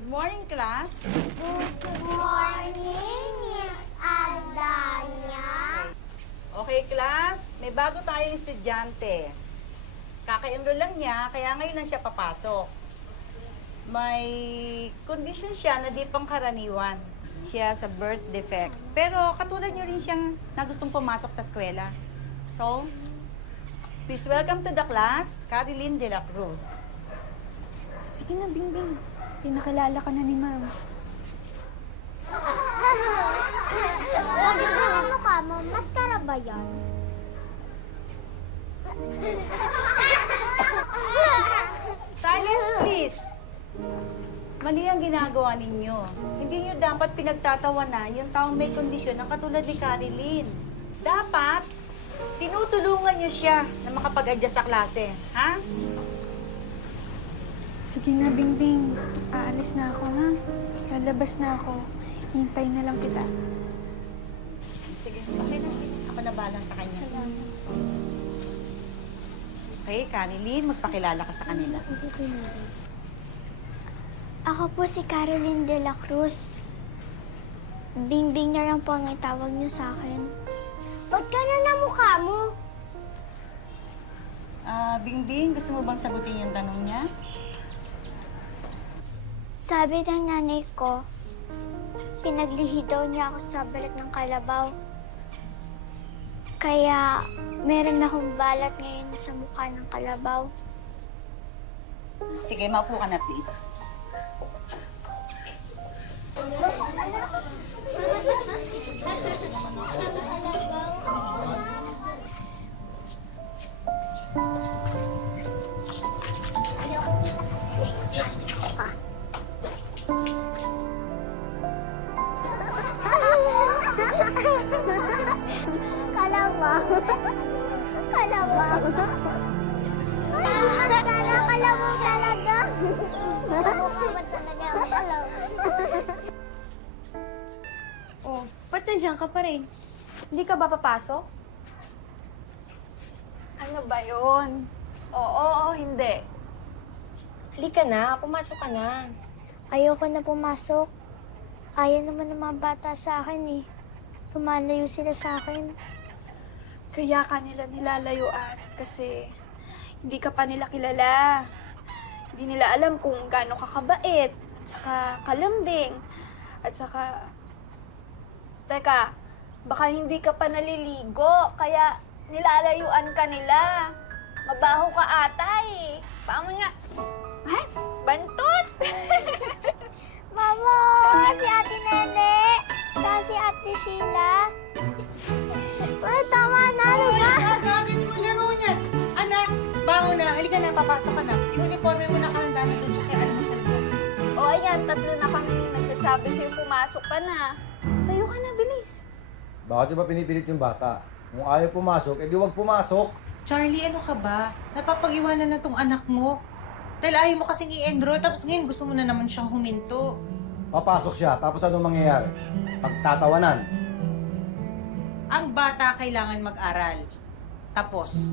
Good morning, class. Good morning, Miss Adanya. Okay, class. May bago tayong estudyante. Kaka-enroll lang niya, kaya ngayon lang siya papasok. May condition siya na di pangkaraniwan. Siya sa birth defect. Pero katulad niyo rin siyang na gustong pumasok sa eskwela. So, please welcome to the class, Caroline de la Cruz. Sige na, Bingbing. Pinakilala ka na ni Ma'am. Ano ang mukha mo? Maskara ba yan? Silence, please! Mali ang ginagawa ninyo. Hindi nyo dapat pinagtatawanan yung taong may kondisyon na katulad ni Caroline. Dapat, tinutulungan nyo siya na makapag-adjust sa klase. Ha? Sige na, Bingbing. Aalis na ako, ha? Lalabas na ako. Hintay na lang kita. Sige, okay na siya. Ako na bahala sa kanya. Salamat. Okay, Caroline, magpakilala ka sa kanila. Ako po si Caroline de la Cruz. Bingbing na lang po ang itawag niyo sa akin. Ba't ganyan na mukha mo? Bingbing, gusto mo bang sagutin yung tanong niya? Sabi ng nanay ko, pinaglihi daw niya ako sa balat ng kalabaw. Kaya meron akong balat ngayon sa mukha ng kalabaw. Sige, maupo ka na, please. Kalabaw. Kalabaw. Kalabaw talaga. Kamukha ba talaga ang kalabaw? Oh, ba't nandiyan ka pa rin? Hindi ka ba papasok? Ano ba yun? Oo, hindi. Halika na, pumasok ka na. Ayoko na pumasok. Ayaw naman ng mga bata sa akin eh. Lumalayo sila sa akin. Kaya ka nila nilalayuan kasi hindi ka pa nila kilala. Hindi nila alam kung gaano ka kabait, at saka kalambing, at saka... Teka, baka hindi ka pa naliligo, kaya nilalayuan ka nila. Mabaho ka ata eh. Paano nga? Ay, bantot! Mama! Si Ate Nene! Tsaka si Ate Sheila! Uy, tama na! Ano ba? Gagawin mo laro niyan. Anak, bangon na. Halika na, papasok ka na. Yung uniforme mo nakahanda na doon, tsaka almusal mo. O ayan, tatlo na kami nagsasabi sa'yo pumasok ka na. Tayo ka na, bilis. Bakit ba pinipilit yung bata? Kung ayaw pumasok, edi huwag pumasok. Charlie, ano ka ba? Napapag-iwanan na tong anak mo. Dahil ayaw mo kasing i-enroll, tapos ngayon gusto mo na naman siyang huminto. Papasok siya, tapos anong mangyayari? Pagtatawanan. Ang bata kailangan mag-aral. Tapos,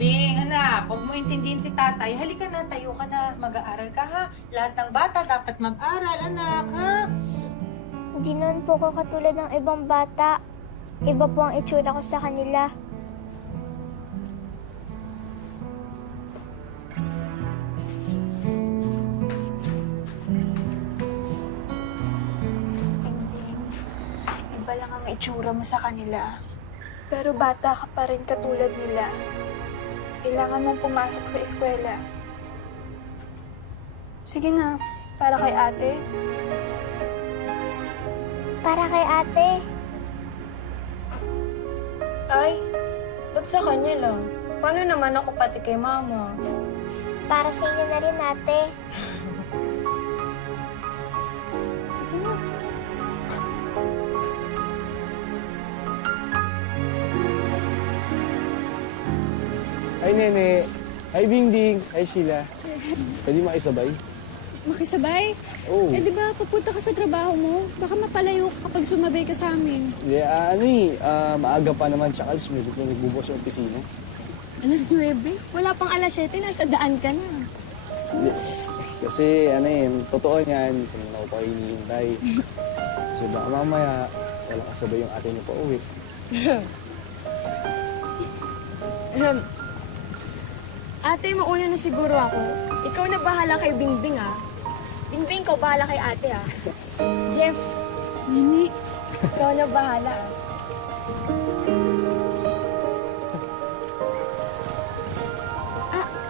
Bing, anak, huwag mo intindihin si tatay. Halika na, tayo ka na, mag-aaral ka ha. Lahat ng bata dapat mag-aral, anak, ha? Hindi naman po ko katulad ng ibang bata. Iba po ang itsura ko sa kanila. Iba lang ang itsura mo sa kanila. Pero bata ka pa rin katulad nila. Kailangan mong pumasok sa eskwela. Sige na, para kay ate. Para kay ate. Ay, ba't sa kanya lang? Paano naman ako pati kay mama? Para sa inyo na rin, ate. Sige na. Ay, Nene. Ay, Bingbing. Ay, Sheila. Pwede makisabay? Makisabay? Oo. Eh, di ba pupunta ka sa trabaho mo? Baka mapalayo ka kapag sumabay ka sa amin. Hindi, maaga pa naman. Tsaka alas 9 kung nagbubukas yung opisina. Alas 9? Wala pang alas 7, nasa daan ka na. Yes. Kasi ano totoo niyan, kung ako pa hinihintay. Kasi baka mamaya, walang kasabay yung ate niyo pa uwi. Ate, mauna na siguro ako. Ikaw na bahala kay Bingbing, ah. Bingbing, ikaw bahala kay ate, ah. Jeff, Nini, ikaw na bahala, ah.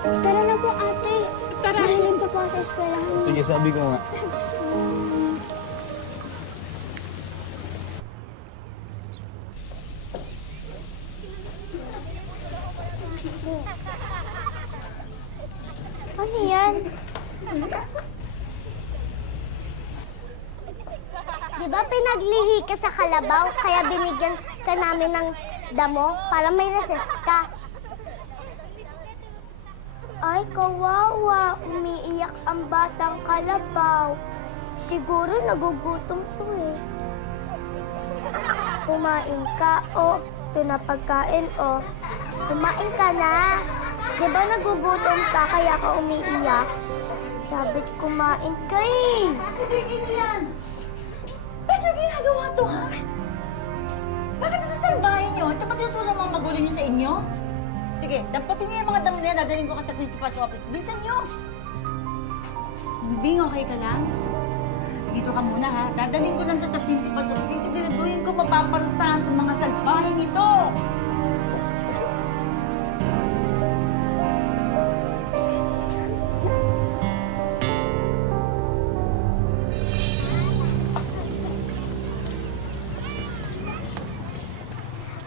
Tara na po, ate. Tara. Mahiling pa po ako sa eskwelahan. Sige, sabi ko nga. Ano yan? Di ba pinaglihi ka sa kalabaw, kaya binigyan ka namin ng damo para may recess ka? Ay, kawawa. Umiiyak ang batang kalabaw. Siguro nagugutom to eh. Kumain ka, o. Ito na pagkain, o. Kumain ka na. Di ba nagugutom ka kaya ka umiiyak? Sabi kumain ka eh. Tigil yan! Medyo ginagawa to, ha? Bakit nasasalbahin nyo? Ito pa tinutulong mga magulo nyo sa inyo? Sige, damputin niyo yung mga damo na yan. Dadaling ko ka sa principal's office. Bilisan nyo! Bing, okay ka lang? Dito ka muna, ha? Dadaling ko lang to sa principal's office. Sisiguraduhin ko mapaparusahan itong mga salbahin ito!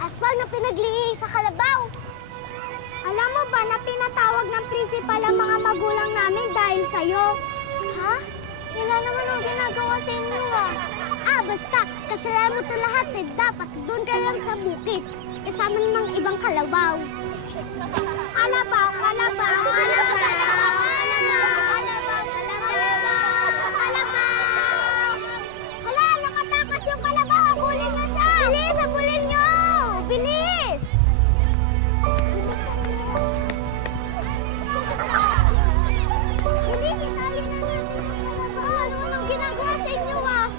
Aswang na pinaglihi sa kalabaw. Alam mo ba na pinatawag ng principal ang mga magulang namin dahil sa'yo? Ha? Wala naman ang ginagawa sa inyo basta. Kasalanan mo to lahat eh. Dapat doon ka lang sa bukid. Kasama ng ibang kalabaw. Kalabaw, kalabaw, kalabaw. Hala, nakatakas yung kalabaw. Habulin na siya. Bilis, habulin nyo. Bilis. Bilis, hinali na niya. Ano naman ang ginagawa sa inyo, ah?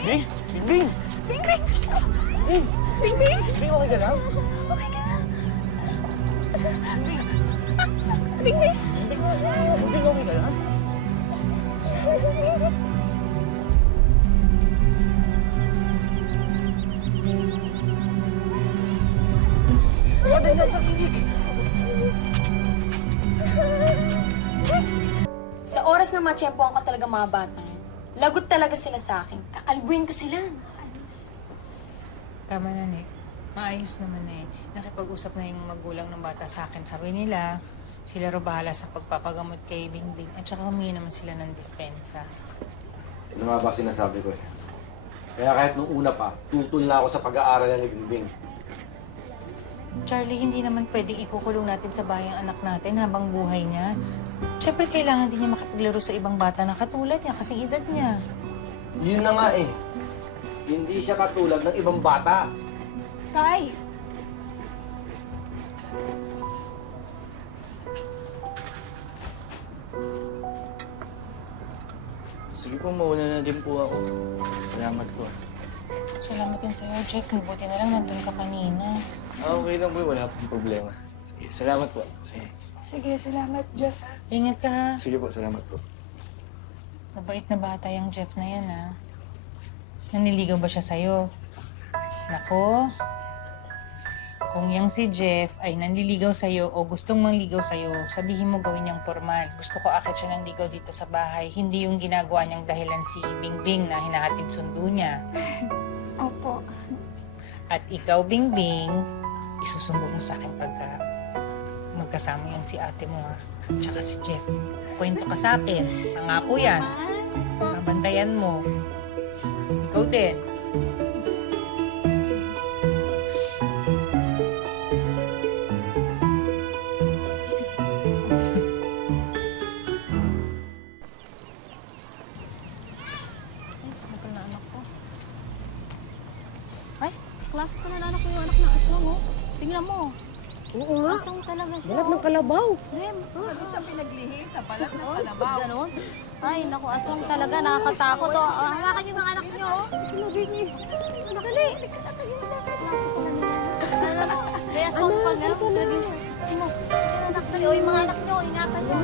Bing! Bingbing! Bingbing, Diyos ko! Bing! Bingbing! Bing, okay ka lang? Okay ka na. Bingbing! Bing, okay ka lang? Madali sa klinik! Sa oras na matsyempohan ko talaga mga bata, lagot talaga sila sa akin. Kakalbuin ko sila. Nakakainis. Tama na, Nick. Maayos naman eh. Nakipag-usap na yung magulang ng bata sa akin. Sabi nila, sila ro bahala sa pagpapagamot kay Bingbing. At saka humingi naman sila ng dispensa. Ano nga ba sinasabi ko eh? Kaya kahit nung una pa, tutol na ako sa pag-aaral ni Bingbing. Charlie, hindi naman pwedeng ikukulong natin sa bayang anak natin habang buhay niya. Siyempre, kailangan din niya makapaglaro sa ibang bata na katulad niya kasi edad niya. Yun na nga eh. Hindi siya katulad ng ibang bata. Tay! Sige po, mauna na din po ako. Salamat po. Salamat din sa'yo, Jeff. Mabuti na lang nandun ka kanina. Okay lang po, wala pong problema. Sige, salamat po. Sige. Sige, salamat, Jeff. Ingat ka, ha? Sige po, salamat po. Mabait na bata yung Jeff na yan, ha? Naniligaw ba siya sa'yo? Nako, kung yang si Jeff ay nanliligaw sa'yo o gustong mangligaw sa'yo, sabihin mo gawin niyang formal. Gusto ko akit siya ng ligaw dito sa bahay. Hindi yung ginagawa niyang dahilan si Bingbing na hinahatid sundo niya. Opo. At ikaw, Bingbing, isusumbong mo sa akin pagka magkasama yun si ate mo, ha? Tsaka si Jeff. Kwento ka sa akin. Pangako yan. Babantayan mo. Ikaw din. alam mo. Oo nga. Asong talaga siya. Balat ng kalabaw. Rem, Doon siya pinaglihi sa balat ng kalabaw. ganon. Ay, naku, asong talaga. Nakakatakot. Oh. Hawakan yung mga anak niyo. Oh. Dali. Klase pala nila. Ano? May asong pa nga. Simo. Anak, dali. O, yung mga anak niyo, ingatan niyo.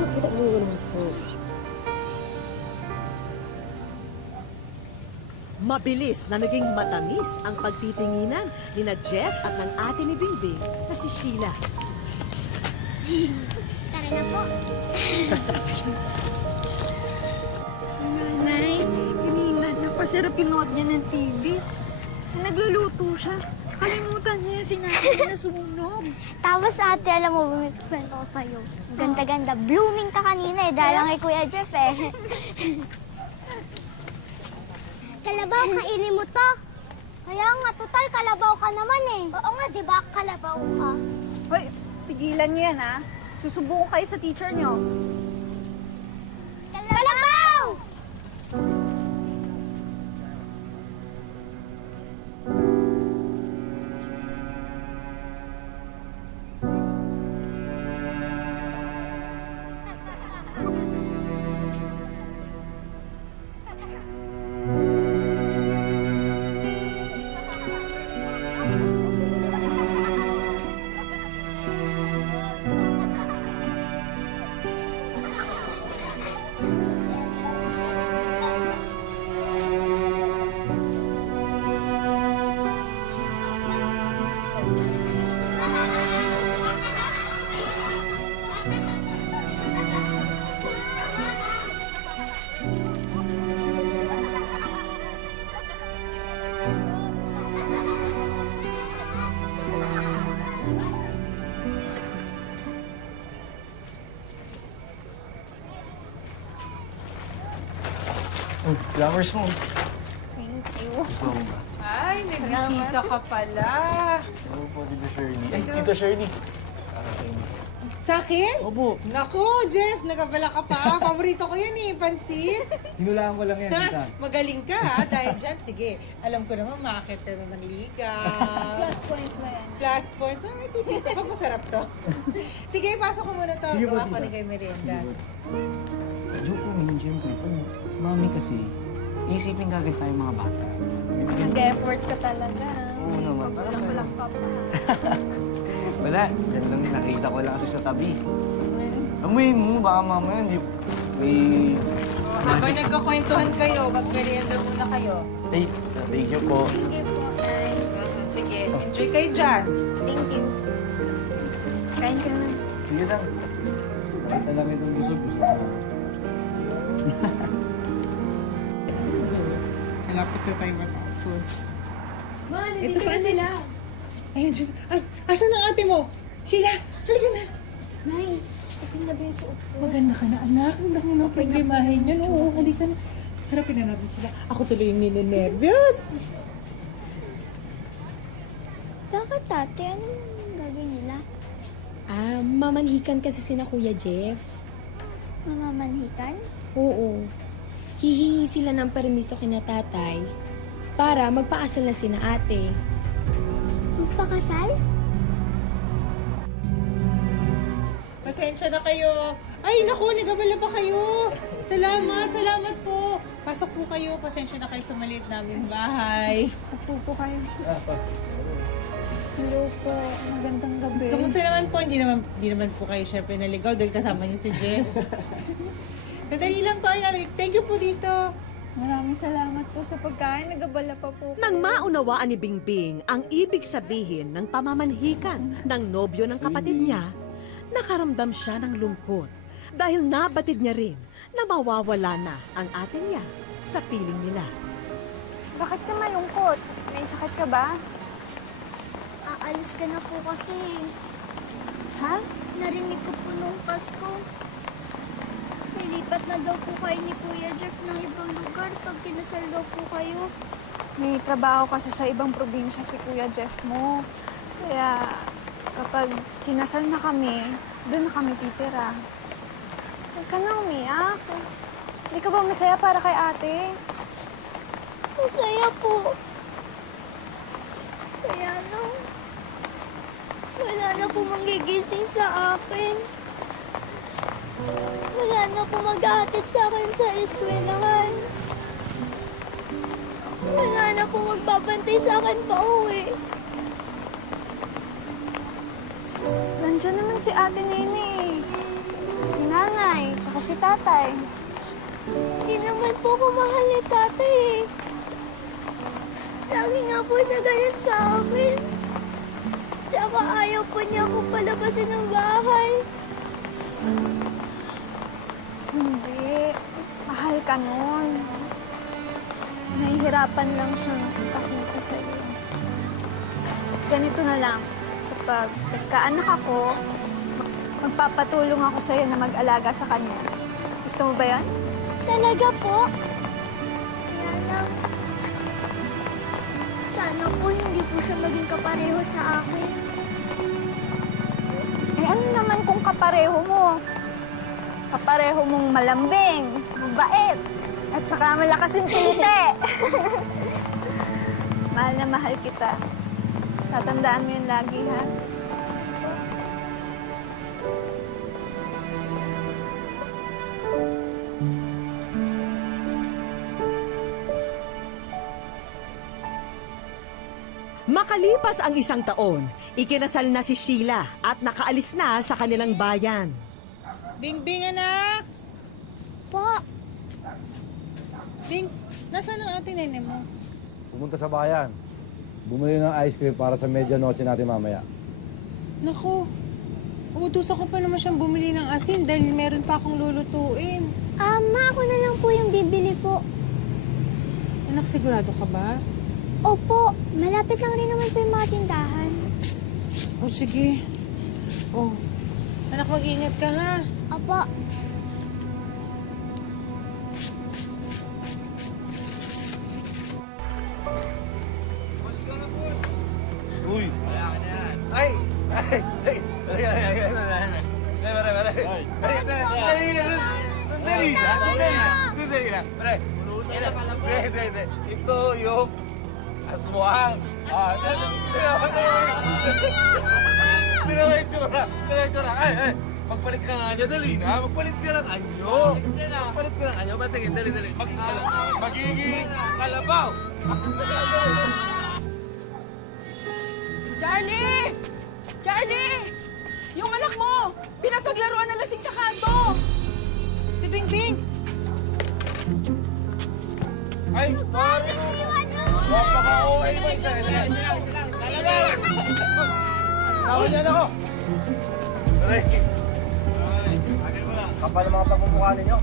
Mabilis na naging matamis ang pagtitinginan ni na Jeff at ng ate ni Bingbing na si Sheila. Tara na po. Si nanay, kanina, napasarap pinood niya ng TV. Nagluluto siya. Kalimutan niya yung sinabi na sunog. Tapos ate, alam mo, may kwento ko sa'yo. Ganda-ganda. Blooming ka kanina eh, dahil lang kay Kuya Jeff eh. Kalabaw, kainin mo to. Kaya nga, total kalabaw ka naman eh. Oo nga, di ba? Kalabaw ka. Hoy, pigilan niyo yan ha. Susubukan kayo sa teacher niyo. Kalabaw! Oh, flowers mo. Thank you. Gusto mo ba? Ay, may bisita ka pala. Oo po, Tita Shirley. Ay, Tita Shirley. Para sa inyo. Sa akin? Opo. Naku, Jeff, nagabala ka pa. Paborito ko yan eh, pansit. Hinulaan ko lang yan, Tita. Magaling ka ha, dahil dyan. Sige, alam ko naman, makakit ka na ng liga. Plus points ba yan? Plus points. Ah, may sipin ka. Pag masarap to. Sige, pasok ko muna to. Sige po, Gawa ko tita. rin kay merienda. Joke lang yun, siyempre. Pag mami kasi, isipin kagad tayo mga bata. Nag-effort ka talaga. Oo naman, para sa'yo. Walang ka pa. Wala, dyan lang nakita ko lang kasi sa tabi. Amuyin mo, baka mamaya hindi... May... Oh, habang nagkakwentuhan kayo, mag-merienda muna kayo. Ay, thank you po. Thank you po, Nay. Sige, enjoy kayo dyan. Thank you. Kain ka na. Sige lang. Kahit talaga itong busog na. Malapit na tayo matapos. Man, Ito pa sila. Ayun, dyan. Ay, asan ang ate mo? Sheila, halika na. Nay, maganda ba yung suot ko? Maganda ka na, anak. Ang dami ng problemahin yan. Oo, halika na. Harapin na natin sila. Ako tuloy yung ninenervyos. Bakit ate? Anong gagawin nila? Ah, mamanhikan kasi sina Kuya Jeff. Mamamanhikan? Oo. Hihingi sila ng permiso kina tatay para magpaasal na sina ate. Magpakasal? Pasensya na kayo. Ay, naku, nagabala pa kayo. Salamat, salamat po. Pasok po kayo. Pasensya na kayo sa maliit namin bahay. Upo po kayo. Hello po. Magandang gabi. Kamusta naman po? Hindi naman po kayo syempre naligaw dahil kasama niyo si Jeff. Sandali lang po. Thank you po dito. Maraming salamat po sa pagkain. Nagabala pa po. Nang maunawaan ni Bingbing ang ibig sabihin ng pamamanhikan ng nobyo ng kapatid niya, nakaramdam siya ng lungkot dahil nabatid niya rin na mawawala na ang ate niya sa piling nila. Bakit ka malungkot? May sakit ka ba? Aalis ka na po kasi. Ha? Narinig ko po nung Pasko. Nilipat na daw po kayo ni Kuya Jeff ng ibang lugar pag kinasal daw po kayo. May trabaho kasi sa ibang probinsya si Kuya Jeff mo. Kaya kapag kinasal na kami, doon na kami titira. Huwag ka na umiyak. Hindi ka ba masaya para kay ate? Masaya po. Kaya nung Wala na po manggigising sa akin. Wala na po mag-aatid sa akin sa eskwelahan. Wala na po magbabantay sa akin pa uwi. Nandiyan naman si Ate Nene. Si Nanay, tsaka si Tatay. Hindi naman po ako mahal ni tatay eh. Lagi nga po siya ganyan sa akin. Tsaka ayaw po niya akong palabasin ng bahay. Hindi. Mahal ka nun. Nahihirapan lang siyang ipakita sa'yo. Ganito na lang. Kapag nagkaanak ako, magpapatulong ako sa'yo na mag-alaga sa kanya. Gusto mo ba yan? Talaga po? Kaya lang, sana po hindi po siya maging kapareho sa akin. Eh ano naman kung kapareho mo? Kapareho mong malambing, mabait, at saka malakas yung kilite. Mahal na mahal kita. Tatandaan mo yun lagi, ha? Makalipas ang 1 taon, ikinasal na si Sheila at nakaalis na sa kanilang bayan. Bingbing, anak! Po, Bing, nasaan ang ate nene mo? Pumunta sa bayan. Bumili ng ice cream para sa medianoche natin mamaya. Naku, uutusan ko pa naman siyang bumili ng asin dahil meron pa akong lulutuin. ma, ako na lang po yung bibili po. Anak, sigurado ka ba? Opo, malapit lang rin naman po yung mga tindahan. O sige. O, anak, mag-ingat ka ha. Opo. Uy! Ay! Ay! Ay! Sandali lang. Hindi. Ito yung aswang. Sino may tsura? Ay! Magpalit ka nga niya, dali na. Magpalit ka ng anyo. Magpalit ka ng anyo. Patingin, dali. Magiging kalabaw. Charlie! Charlie! Yung anak mo! Pinapaglaruan na lasing sa kanto! Si Bingbing! Ay! Pare mo! Napaka-OA mo isa. Tawag niyan ako! Aray! Kapal ang mga pagmumukha ninyo.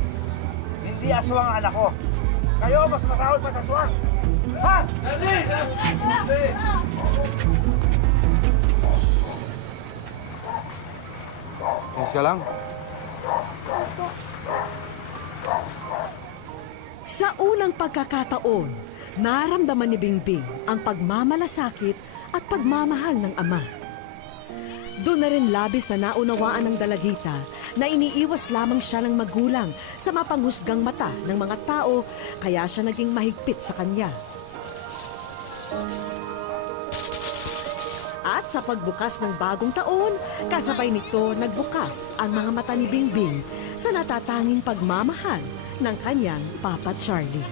Hindi aswang ang anak ko. Kayo mas masahol pa sa aswang. Ha? Dali! Yes ka lang? Sa unang pagkakataon, naramdaman ni Bingbing ang pagmamalasakit at pagmamahal ng ama. Doon na rin labis na naunawaan ng dalagita na iniiwas lamang siya ng magulang sa mapanghusgang mata ng mga tao, kaya siya naging mahigpit sa kanya. At sa pagbukas ng bagong taon, kasabay nito nagbukas ang mga mata ni Bingbing sa natatanging pagmamahal ng kanyang Papa Charlie.